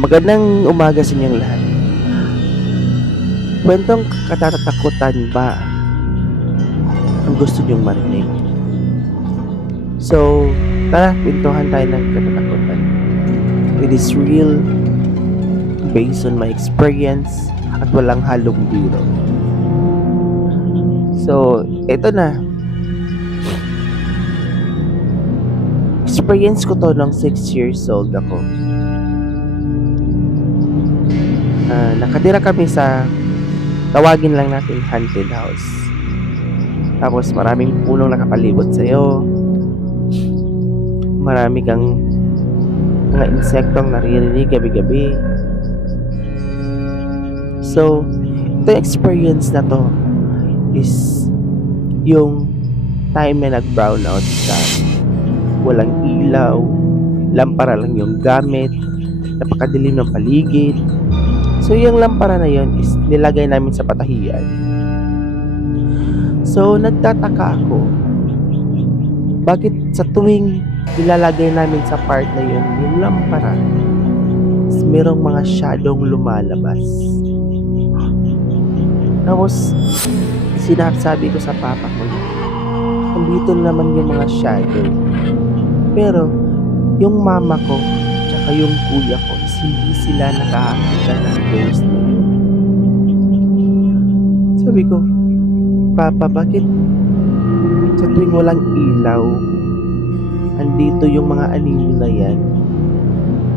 Magandang umaga sa inyong lahat. Kwentong katatakutan ba ang gusto niyong marinig? So, tara, kwentuhan tayo ng katatakutan. It is real, based on my experience, at walang halong biro. So, eto na. Experience ko to nung 6 years old ako. Nakatira kami sa, tawagin lang natin, haunted house. Tapos maraming punong nakapalibot sa'yo. Marami kang mga insektong naririnig gabi-gabi. So, ito experience na to is yung time na nag-brown out sa walang ilaw, lampara lang yung gamit, napakadilim ng paligid. So, yung lampara na yun is nilagay namin sa patahian. So, nagtataka ako, bakit sa tuwing nilalagay namin sa part na yun, yung lampara, is merong mga shadowng lumalabas. Tapos, sinasabi ko sa papa ko, andito naman yung mga shadow. Pero, yung mama ko, tsaka yung kuya ko, is hindi sila nakakakita ng ghost na yun. Sabi ko, Papa, bakit sa tuwing walang ilaw, andito yung mga anino na yan?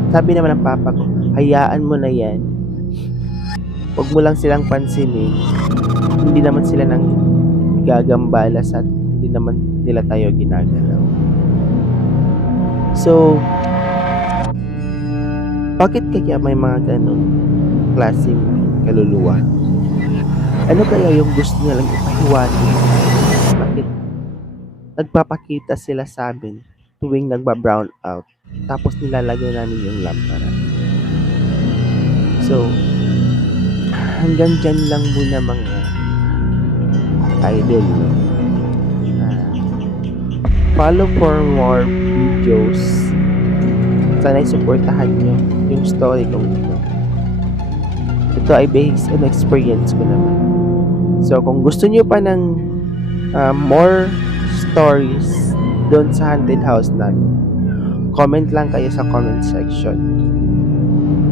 Sabi naman ng papa ko, hayaan mo na yan. Huwag mo lang silang pansinin. Hindi naman sila nang gagambalas at hindi naman nila tayo ginagalaw. So, bakit kaya may mga ganong klaseng kaluluwa? Ano kaya yung gusto nilang ipahiwatig? Bakit nagpapakita sila sa amin tuwing nagba-brown out, tapos nilalagay namin yung lampara? So, hanggang dyan lang muna mga idol. Follow for more videos. Sana'y supportahan nyo yung story kong ito. Ito ay based on experience ko naman. So, kung gusto nyo pa ng more stories doon sa haunted house namin, comment lang kayo sa comment section.